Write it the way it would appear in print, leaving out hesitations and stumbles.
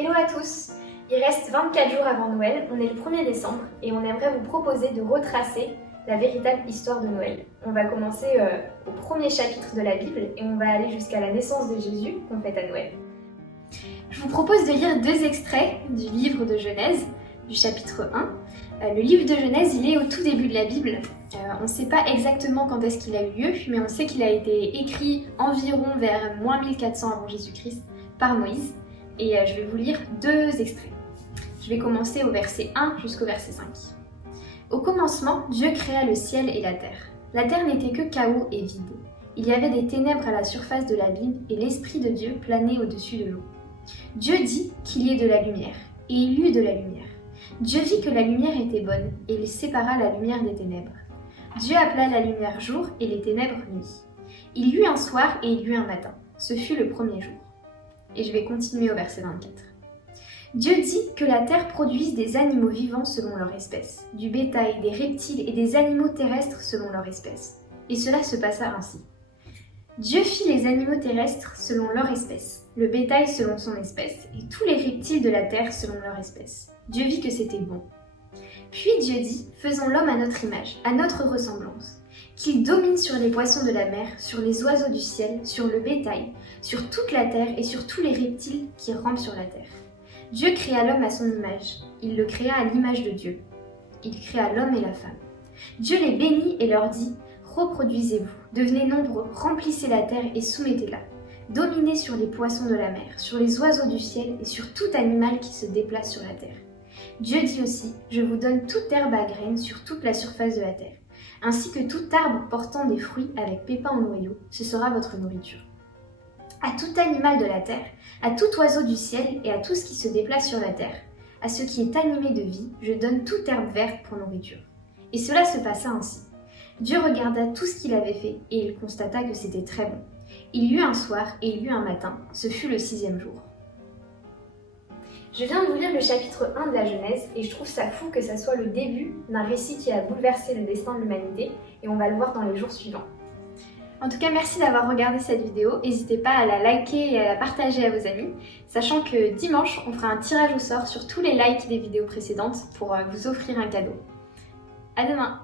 Hello à tous! Il reste 24 jours avant Noël, on est le 1er décembre et on aimerait vous proposer de retracer la véritable histoire de Noël. On va commencer au premier chapitre de la Bible et on va aller jusqu'à la naissance de Jésus qu'on fête à Noël. Je vous propose de lire 2 extraits du livre de Genèse, du chapitre 1. Le livre de Genèse, il est au tout début de la Bible. On ne sait pas exactement quand est-ce qu'il a eu lieu, mais on sait qu'il a été écrit environ vers moins 1400 avant Jésus-Christ par Moïse. Et je vais vous lire 2 extraits. Je vais commencer au verset 1 jusqu'au verset 5. Au commencement, Dieu créa le ciel et la terre. La terre n'était que chaos et vide. Il y avait des ténèbres à la surface de l'abîme et l'Esprit de Dieu planait au-dessus de l'eau. Dieu dit qu'il y ait de la lumière, et il y eut de la lumière. Dieu vit que la lumière était bonne, et il sépara la lumière des ténèbres. Dieu appela la lumière jour et les ténèbres nuit. Il y eut un soir et il y eut un matin. Ce fut le premier jour. Et je vais continuer au verset 24. Dieu dit que la terre produise des animaux vivants selon leur espèce, du bétail, des reptiles et des animaux terrestres selon leur espèce. Et cela se passa ainsi. Dieu fit les animaux terrestres selon leur espèce, le bétail selon son espèce, et tous les reptiles de la terre selon leur espèce. Dieu vit que c'était bon. Puis Dieu dit, faisons l'homme à notre image, à notre ressemblance, qu'il domine sur les poissons de la mer, sur les oiseaux du ciel, sur le bétail, sur toute la terre et sur tous les reptiles qui rampent sur la terre. Dieu créa l'homme à son image, il le créa à l'image de Dieu. Il créa l'homme et la femme. Dieu les bénit et leur dit, reproduisez-vous, devenez nombreux, remplissez la terre et soumettez-la. Dominez sur les poissons de la mer, sur les oiseaux du ciel et sur tout animal qui se déplace sur la terre. Dieu dit aussi, je vous donne toute herbe à graines sur toute la surface de la terre, ainsi que tout arbre portant des fruits avec pépins au noyau, ce sera votre nourriture. À tout animal de la terre, à tout oiseau du ciel et à tout ce qui se déplace sur la terre, à ce qui est animé de vie, je donne toute herbe verte pour nourriture. Et cela se passa ainsi. Dieu regarda tout ce qu'il avait fait et il constata que c'était très bon. Il y eut un soir et il y eut un matin, ce fut le 6e jour. Je viens de vous lire le chapitre 1 de la Genèse et je trouve ça fou que ça soit le début d'un récit qui a bouleversé le destin de l'humanité et on va le voir dans les jours suivants. En tout cas, merci d'avoir regardé cette vidéo. N'hésitez pas à la liker et à la partager à vos amis, sachant que dimanche, on fera un tirage au sort sur tous les likes des vidéos précédentes pour vous offrir un cadeau. À demain!